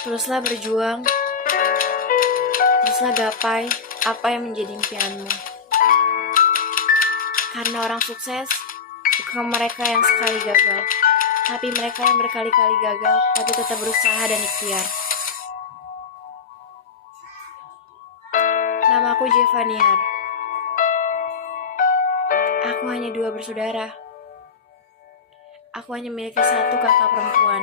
Teruslah berjuang, teruslah gapai apa yang menjadi impianmu. Karena orang sukses bukan mereka yang sekali gagal, tapi mereka yang berkali-kali gagal tapi tetap berusaha dan ikhtiar. Namaku Jevaniar. Aku hanya 2 bersaudara. Aku hanya memiliki 1 kakak perempuan.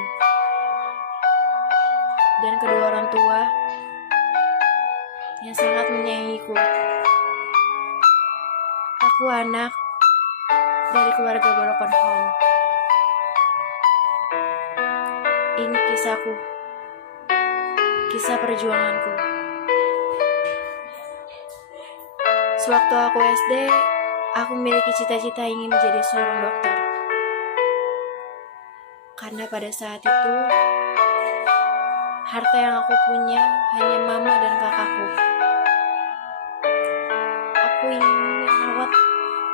Dan kedua orang tua yang sangat menyayangiku. Aku anak dari keluarga broken home. Ini kisahku, kisah perjuanganku. Sewaktu aku SD, aku memiliki cita-cita ingin menjadi seorang dokter. Karena pada saat itu, harta yang aku punya hanya mama dan kakakku.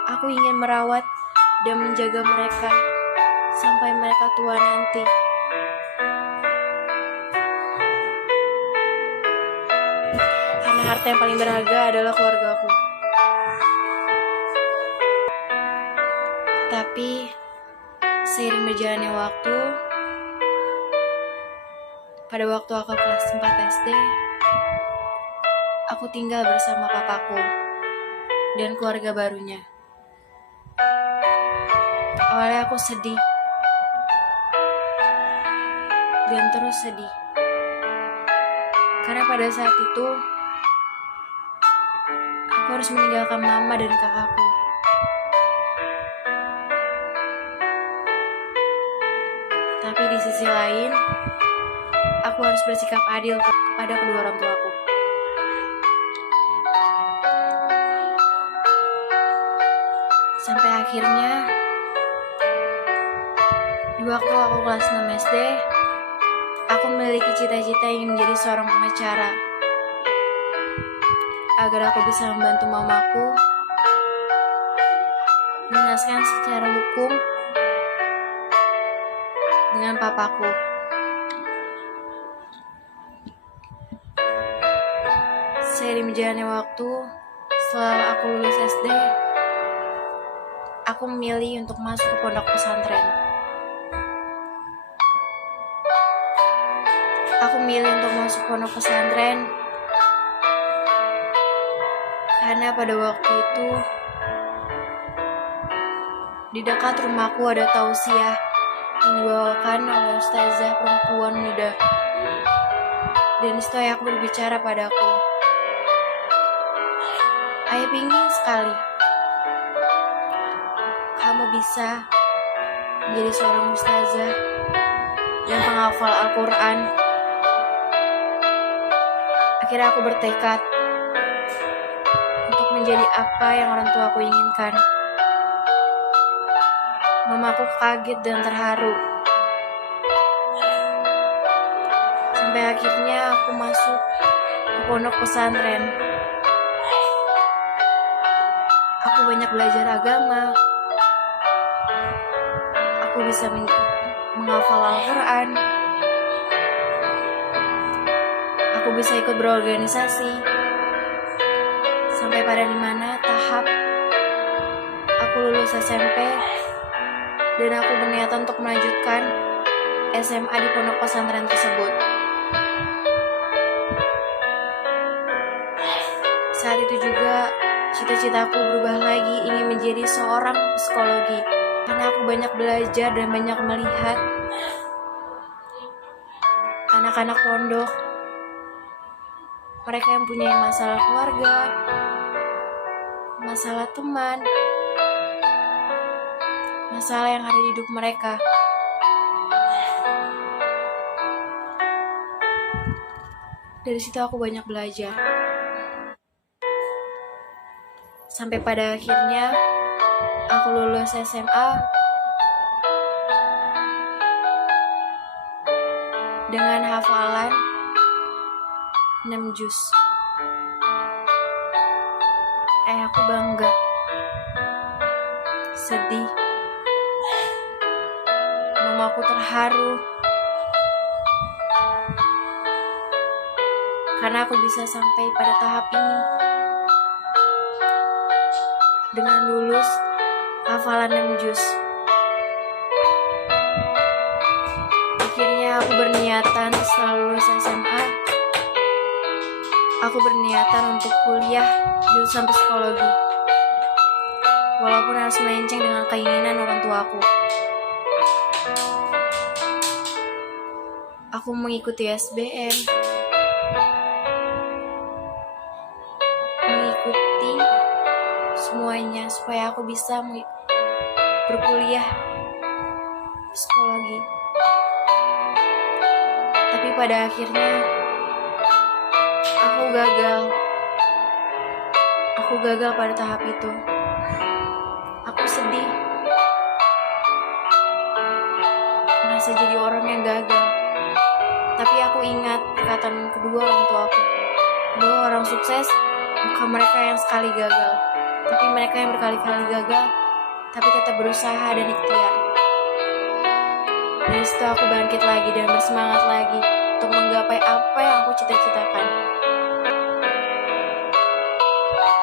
Aku ingin merawat dan menjaga mereka sampai mereka tua nanti. Karena harta yang paling berharga adalah keluargaku. Tapi seiring berjalannya waktu, pada waktu aku kelas 4 SD, aku tinggal bersama papaku dan keluarga barunya. Awalnya aku sedih dan terus sedih. Karena pada saat itu, aku harus meninggalkan mama dan kakakku. Tapi di sisi lain, aku harus bersikap adil kepada kedua orang tuaku. Sampai akhirnya, di waktu aku kelas 6 SD, aku memiliki cita-cita ingin menjadi seorang pengacara. Agar aku bisa membantu mamaku menjelaskan secara hukum dengan papaku. Seiring berjalannya waktu, setelah aku lulus SD, aku memilih untuk masuk ke pondok pesantren. Aku memilih untuk masuk pondok pesantren karena pada waktu itu di dekat rumahku ada tausiah yang dibawakan oleh ustazah perempuan muda. Dan disitu ayahku berbicara padaku, "Ayah pingin sekali kamu bisa menjadi seorang ustazah dan penghafal Al-Quran." Akhirnya aku bertekad untuk menjadi apa yang orang tuaku inginkan. Mamaku kaget dan terharu. Sampai akhirnya aku masuk ke pondok pesantren. Aku banyak belajar agama. Aku bisa menghafal Al-Quran. Aku bisa ikut berorganisasi. Sampai pada dimana tahap aku lulus SMP dan aku berniatan untuk melanjutkan SMA di pondok pesantren tersebut. Saat itu juga cita-citaku berubah lagi, ingin menjadi seorang psikologi. Karena aku banyak belajar dan banyak melihat anak-anak pondok, mereka yang punya masalah keluarga, masalah teman, masalah yang ada di hidup mereka. Dari situ aku banyak belajar. Sampai pada akhirnya aku lulus SMA dengan hafalan 6 juz. Aku bangga, sedih, mamaku terharu, karena aku bisa sampai pada tahap ini dengan lulus hafalan 6 juz. Akhirnya aku berniatan setelah lulus SMA, aku berniatan untuk kuliah jurusan psikologi, walaupun harus melenceng dengan keinginan orang tua aku. Aku mengikuti SBM, mengikuti semuanya supaya aku bisa berkuliah psikologi. Tapi pada akhirnya aku gagal pada tahap itu. Aku sedih, merasa jadi orang yang gagal. Tapi aku ingat perkataan kedua orang tua aku, bahwa orang sukses bukan mereka yang sekali gagal, tapi mereka yang berkali-kali gagal tapi tetap berusaha dan ikhtiar. Dari situ aku bangkit lagi dan bersemangat lagi untuk menggapai apa yang aku cita-citakan.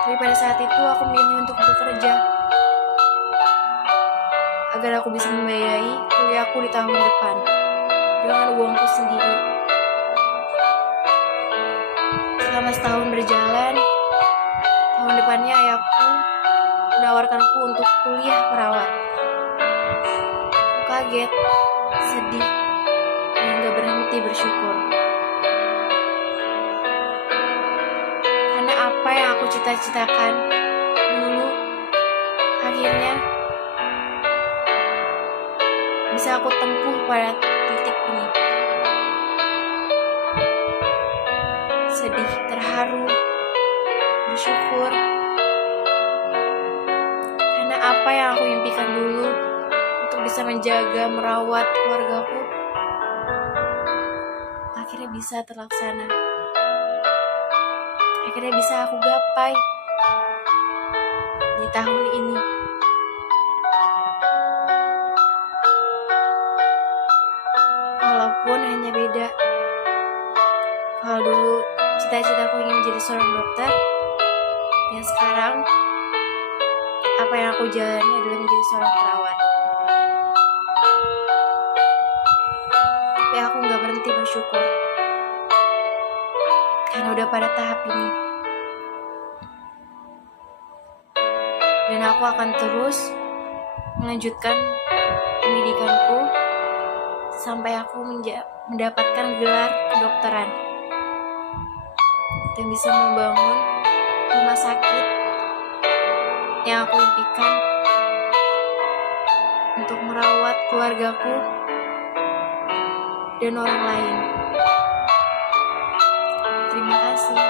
Tapi pada saat itu aku memilih untuk bekerja agar aku bisa membiayai kuliahku di tahun depan dengan uangku sendiri. Selama setahun berjalan, tahun depannya ayahku menawarkanku untuk kuliah perawat. Aku kaget, sedih, dan gak berhenti bersyukur. Karena apa yang aku cita-citakan dulu, akhirnya bisa aku tempuh pada titik ini. Sedih, terharu, bersyukur. Karena apa yang aku impikan dulu untuk bisa menjaga, merawat keluargaku, akhirnya bisa terlaksana. Akhirnya bisa aku gapai di tahun ini. Walaupun hanya beda. Kalau dulu cita-citaku ingin menjadi seorang dokter, dan sekarang apa yang aku jalani adalah menjadi seorang perawat. Tapi aku gak berhenti bersyukur karena udah pada tahap ini. Dan aku akan terus melanjutkan pendidikanku sampai aku mendapatkan gelar kedokteran dan bisa membangun rumah sakit yang aku impikan untuk merawat keluargaku dan orang lain. Terima kasih.